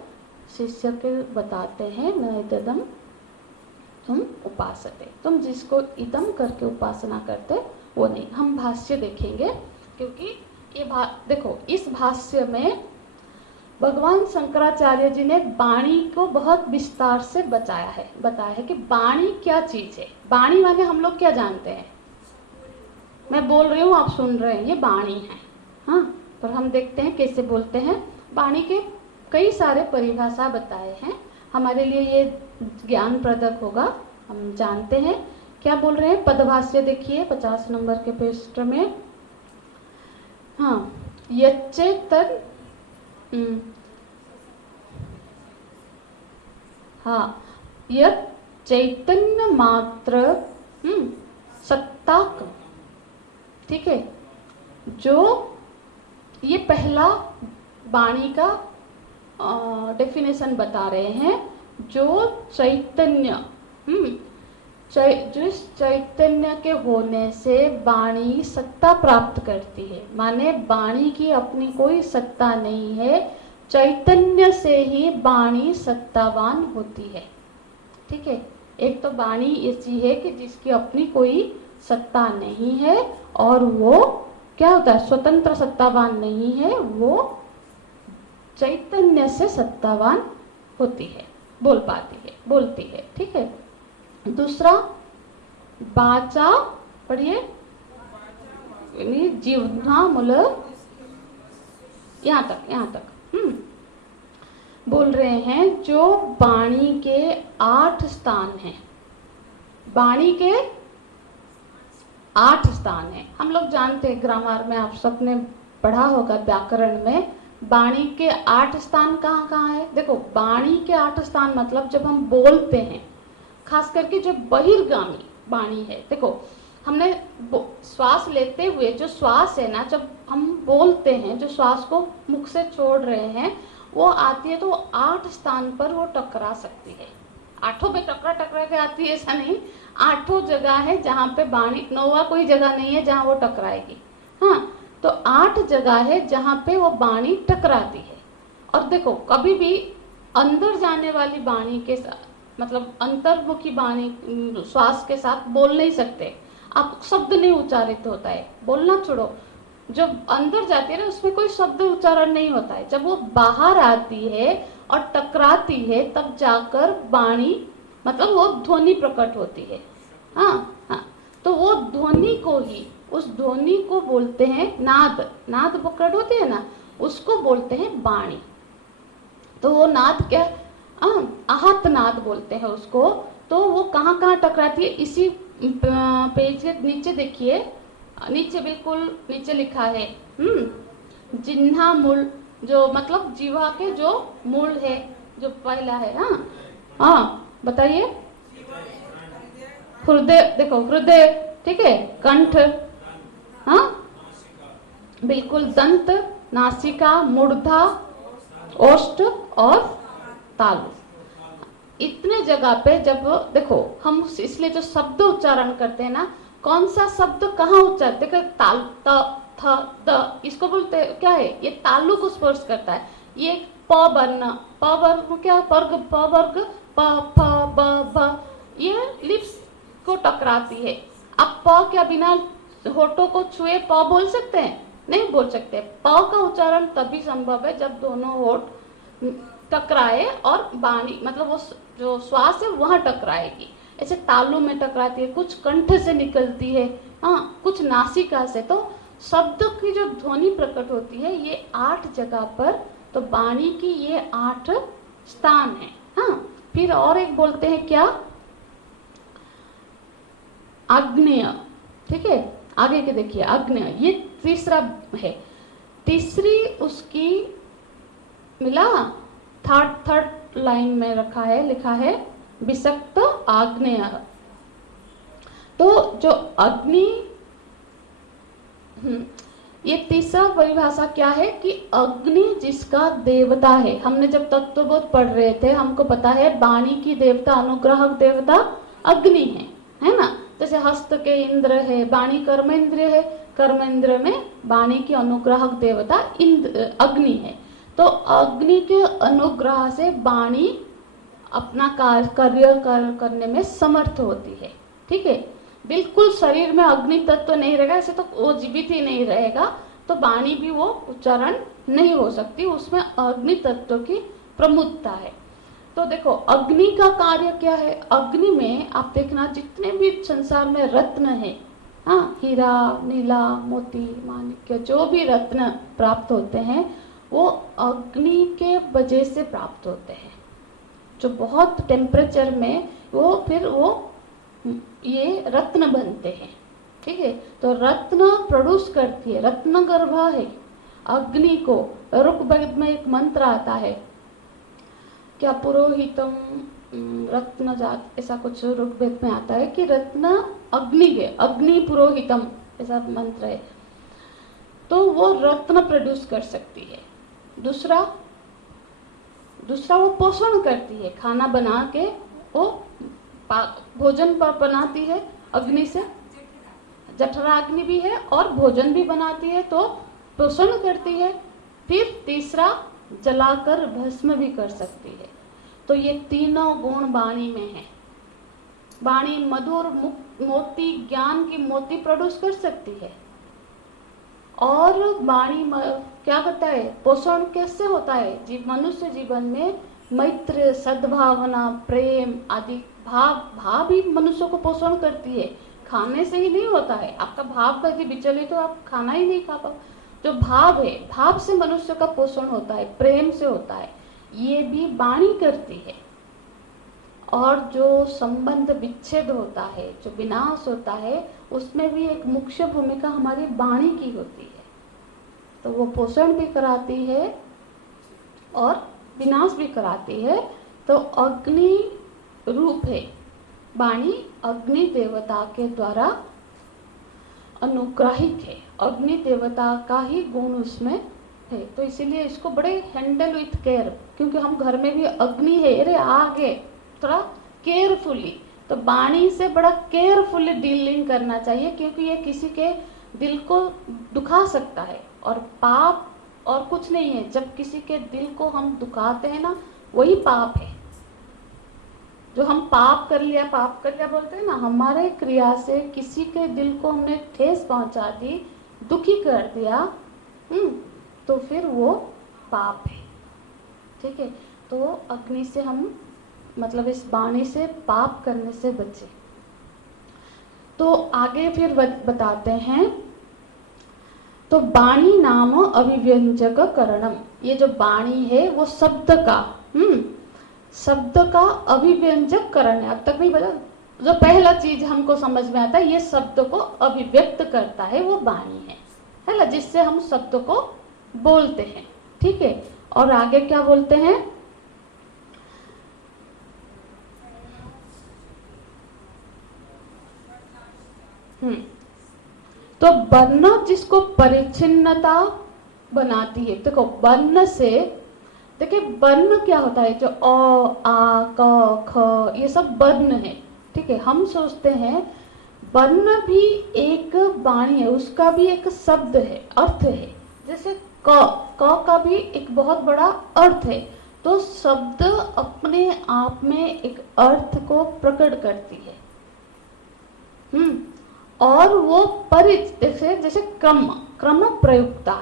शिष्य के बताते हैं, न इदम तुम उपासते। तुम जिसको इदम करके उपासना करते वो नहीं। हम भाष्य देखेंगे, क्योंकि ये देखो, इस भाष्य में भगवान शंकराचार्य जी ने वाणी को बहुत विस्तार से बताया है कि वाणी क्या चीज है। वाणी माने हम लोग क्या जानते हैं? मैं बोल रही हूँ, आप सुन रहे हैं, ये वाणी है, हाँ। पर हम देखते हैं कैसे बोलते हैं। वाणी के कई सारे परिभाषा बताए हैं, हमारे लिए ये ज्ञानप्रदक होगा। हम जानते हैं क्या बोल रहे हैं। पदभाष्य देखिए 50 नंबर के पृष्ठ में। हाँ, यच्चेतन, हाँ, यत् चैतन्य मात्र सत्ता, ठीक है। जो ये पहला वाणी का डेफिनेशन बता रहे हैं। जो चैतन्य, जिस चैतन्य के होने से वाणी सत्ता प्राप्त करती है, माने वाणी की अपनी कोई सत्ता नहीं है, चैतन्य से ही वाणी सत्तावान होती है, ठीक है। एक तो वाणी ऐसी है कि जिसकी अपनी कोई सत्ता नहीं है, और वो क्या होता है, स्वतंत्र सत्तावान नहीं है, वो चैतन्य से सत्तावान होती है, बोल पाती है, बोलती है, ठीक है। दूसरा वाचा, पढ़िए, जिह्वा मूल, यहाँ तक बोल रहे हैं। जो वाणी के 8 स्थान हैं, वाणी के 8 स्थान हैं। हम लोग जानते हैं, ग्रामर में आप सबने पढ़ा होगा, व्याकरण में, वाणी के 8 स्थान कहाँ कहाँ है। देखो, वाणी के 8 स्थान मतलब जब हम बोलते हैं, खास करके जो बहिर्गामी वाणी है। देखो, हमने श्वास लेते हुए जो श्वास है ना, जब हम बोलते हैं, जो श्वास को मुख से छोड़ रहे हैं, वो आती है तो 8 स्थान पर वो टकरा सकती है। 8 पे टकरा के आती है ऐसा नहीं, 8 जगह है जहाँ पे वाणी, 9वां कोई जगह नहीं है जहाँ वो टकराएगी, हाँ। तो 8 जगह है जहाँ पे वो वाणी टकराती है। और देखो, कभी भी अंदर जाने वाली वाणी के साथ, मतलब अंतर्मुखी वाणी श्वास के साथ बोल नहीं सकते आप, शब्द नहीं उच्चारित होता है। बोलना छोड़ो, जब अंदर जाती है ना, उसमें कोई शब्द उच्चारण नहीं होता है। जब वो बाहर आती है और टकराती है, तब जाकर वाणी, मतलब वो ध्वनि प्रकट होती है, हाँ हाँ। तो वो ध्वनि को ही, उस ध्वनि को बोलते हैं नाद। नाद प्रकट होती है ना, उसको बोलते हैं वाणी। तो वो नाद क्या, आहत नाद बोलते हैं उसको। तो वो कहाँ कहाँ टकराती है, इसी पेज के नीचे देखिए, नीचे बिल्कुल नीचे लिखा है, जिह्वा मूल, जो मतलब जीवा के जो मूल है, जो पहला है, हाँ हाँ, बताइए। हृदय, देखो हृदय, ठीक है, कंठ, हाँ बिल्कुल, दंत, नासिका, मूर्धा, ओष्ठ और तालु। इतने जगह पे जब देखो हम, इसलिए जो शब्द उच्चारण करते हैं ना, कौन सा शब्द कहाँ उच्चारण, देखो ताल, त, थ, द, इसको बोलते क्या है, ये तालु को स्पर्श करता है। ये प वर्ण, प वर्ग क्या, पर्ग, प वर्ग, प, फ, ब, भ, ये लिप्स को टकराती है। अब प क्या बिना होठों को छुए प बोल सकते हैं? नहीं बोल सकते। प का उच्चारण तभी संभव है जब दोनों होठ टकराए और वाणी, मतलब वो जो श्वास है वहां टकराएगी। ऐसे तालु में टकराती है, कुछ कंठ से निकलती है, हाँ, कुछ नासिका से। तो शब्द की जो ध्वनि प्रकट होती है ये 8 जगह पर, तो वाणी की ये 8 स्थान है, हाँ। फिर और एक बोलते हैं क्या, आग्नेय, ठीक है। आगे के देखिए, आग्नेय ये तीसरा है, तीसरी उसकी मिला, थर्ड लाइन में रखा है, लिखा है विषक्त आग्नेय। तो जो अग्नि, ये तीसरा परिभाषा क्या है कि अग्नि जिसका देवता है। हमने जब तत्वबोध पढ़ रहे थे हमको पता है वाणी की देवता, अनुग्राहक देवता अग्नि है ना। जैसे हस्त के इंद्र है, वाणी कर्मेंद्र है, कर्मेंद्र में वाणी की अनुग्राहक देवता अग्नि है। तो अग्नि के अनुग्रह से वाणी अपना कार्य करने में समर्थ होती है, ठीक है। बिल्कुल शरीर में अग्नि तत्व नहीं रहेगा, ऐसे तो वो जीवित ही नहीं रहेगा, तो वाणी भी वो उच्चारण नहीं हो सकती, उसमें अग्नि तत्व की प्रमुखता है। तो देखो अग्नि का कार्य क्या है। अग्नि में आप देखना जितने भी संसार में रत्न है, हाँ, हीरा, नीला, मोती, माणिक्य, जो भी रत्न प्राप्त होते हैं वो अग्नि के वजह से प्राप्त होते हैं। जो बहुत टेम्परेचर में फिर वो ये रत्न बनते हैं, ठीक है। तो रत्न प्रोड्यूस करती है, रत्न गर्भा है अग्नि को। ऋग्वेद में एक मंत्र आता है, क्या पुरोहितम रत्न जात, ऐसा कुछ ऋग्वेद में आता है कि रत्न अग्नि है, अग्नि पुरोहितम ऐसा मंत्र है। तो वो रत्न प्रोड्यूस कर सकती है। दूसरा वो पोषण करती है, खाना बना के वो भोजन पर बनाती है अग्नि से, जठरा अग्नि भी है और भोजन भी बनाती है, तो पोषण करती है। फिर तीसरा जलाकर भस्म भी कर सकती है। तो ये तीनों गुण वाणी में है। वाणी मधुर मोती, ज्ञान की मोती प्रोड्यूस कर सकती है। और वाणी क्या करता है, पोषण कैसे होता है, मनुष्य जीवन में मैत्र, सद्भावना, प्रेम आदि भाव भी मनुष्य को पोषण करती है। खाने से ही नहीं होता है, आपका भाव यदि विचलित तो आप खाना ही नहीं खा पाओ। जो भाव है, भाव से मनुष्य का पोषण होता है, प्रेम से होता है, ये भी वाणी करती है। और जो संबंध विच्छेद होता है, जो विनाश होता है, उसमें भी एक मुख्य भूमिका हमारी वाणी की होती है। तो वो पोषण भी कराती है और विनाश भी कराती है। तो अग्नि रूप है वाणी, अग्नि देवता के द्वारा अनुग्रहित है, अग्नि देवता का ही गुण उसमें है। तो इसीलिए इसको बड़े हैंडल विथ केयर, क्योंकि हम घर में भी अग्नि है, अरे आगे थोड़ा केयरफुली, तो वाणी से बड़ा केयरफुली डीलिंग करना चाहिए, क्योंकि ये किसी के दिल को दुखा सकता है। और पाप और कुछ नहीं है, जब किसी के दिल को हम दुखाते हैं ना, वही पाप है। जो हम पाप कर लिया बोलते हैं ना, हमारे क्रिया से किसी के दिल को हमने ठेस पहुंचा दी, दुखी कर दिया, तो फिर वो पाप है, ठीक है। तो अग्नि से हम मतलब इस वाणी से पाप करने से बचे। तो आगे फिर बताते हैं, तो वाणी नाम अभिव्यंजक करणम, ये जो वाणी है वो शब्द का अभिव्यंजक करण है। अब तक नहीं बता, जो पहला चीज हमको समझ में आता है, ये शब्द को अभिव्यक्त करता है, वो वाणी है ना, जिससे हम शब्द को बोलते हैं, ठीक है। और आगे क्या बोलते हैं, तो वर्ण जिसको परिच्छिन्नता बनाती है। देखो वर्ण से, देखिए वर्ण क्या होता है, जो अ, आ, क, ख, ये सब वर्ण है, ठीक है। हम सोचते हैं वर्ण भी एक वाणी है, उसका भी एक शब्द है, अर्थ है। जैसे क का भी एक बहुत बड़ा अर्थ है। तो शब्द अपने आप में एक अर्थ को प्रकट करती है। और वो जैसे क्रम प्रयुक्ता,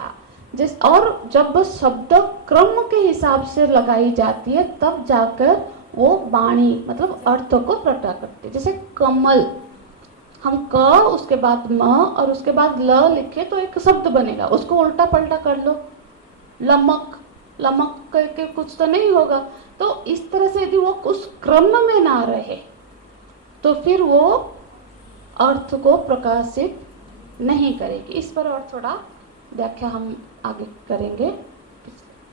और जब शब्द क्रम के हिसाब से लगाई जाती है, तब जाकर वो वाणी मतलब अर्थ को प्रकट करती है। जैसे कमल, हम क उसके बाद म और उसके बाद ल लिखे तो एक शब्द बनेगा, उसको उल्टा पलटा कर लो, लमक करके कुछ तो नहीं होगा। तो इस तरह से यदि वो उस क्रम में ना रहे तो फिर वो अर्थ को प्रकाशित नहीं करेगी। इस पर और थोड़ा व्याख्या हम आगे करेंगे।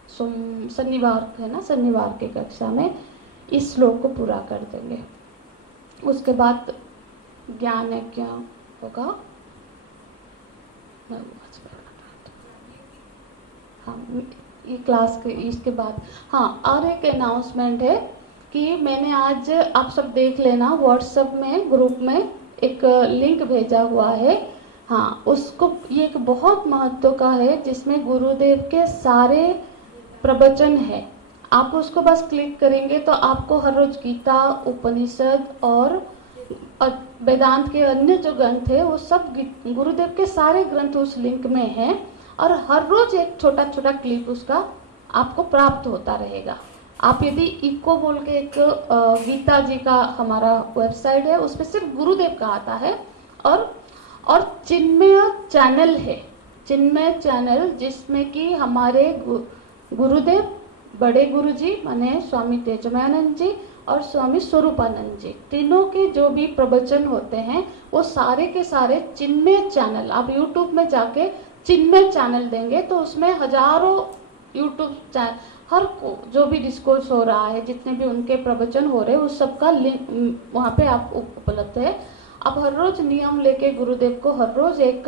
शनिवार है ना, शनिवार की कक्षा में इस श्लोक को पूरा कर देंगे। उसके बाद ज्ञान यज्ञ होगा। हाँ, ये क्लास के इसके बाद हाँ, और एक अनाउंसमेंट है कि मैंने आज, आप सब देख लेना, व्हाट्सएप में ग्रुप में एक लिंक भेजा हुआ है। हाँ, उसको, ये एक बहुत महत्व का है जिसमें गुरुदेव के सारे प्रवचन है। आप उसको बस क्लिक करेंगे तो आपको हर रोज गीता, उपनिषद और वेदांत के अन्य जो ग्रंथ है वो सब गुरुदेव के सारे ग्रंथ उस लिंक में हैं और हर रोज एक छोटा छोटा क्लिप उसका आपको प्राप्त होता रहेगा। आप यदि इको बोल के एक गीता जी का हमारा वेबसाइट है, उस पर सिर्फ गुरुदेव का आता है और चिन्मय चैनल है, चिन्मय चैनल, जिसमें कि हमारे गुरुदेव, बड़े गुरुजी माने स्वामी तेजमयानंद जी और स्वामी स्वरूपानंद जी, तीनों के जो भी प्रवचन होते हैं वो सारे के सारे चिन्मय चैनल, आप यूट्यूब में जाके चिन्मय चैनल देंगे तो उसमें हजारों यूट्यूब चैनल, हर को जो भी डिस्कोर्स हो रहा है, जितने भी उनके प्रवचन हो रहे हैं, उस सब का लिंक वहाँ पे आप उपलब्ध है। आप हर रोज नियम लेके गुरुदेव को हर रोज एक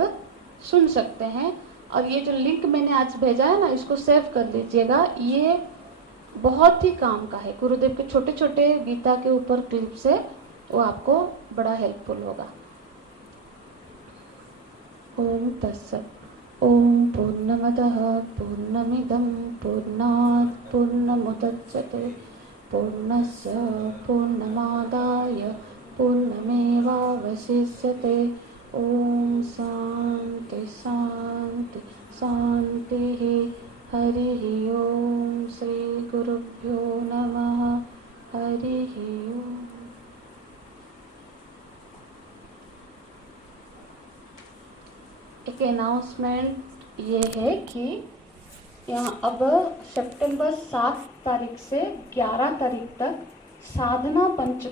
सुन सकते हैं। और ये जो लिंक मैंने आज भेजा है ना, इसको सेव कर लीजिएगा, ये बहुत ही काम का है। गुरुदेव के छोटे छोटे गीता के ऊपर क्लिप से वो आपको बड़ा हेल्पफुल होगा। ओम तत्सत। ओम पूर्णमदः पूर्णमिदं पूर्णात् पूर्णमुदच्यते पूर्णस्य पूर्णमादाय पूर्णमेवावशिष्यते। ओम शांति शांति शांतिः। हरिः ओम। श्री गुरुभ्यो नमः। हरिः ओम। एक अनाउंसमेंट ये है कि यहाँ अब सितंबर 7 तारीख से 11 तारीख तक साधना पंच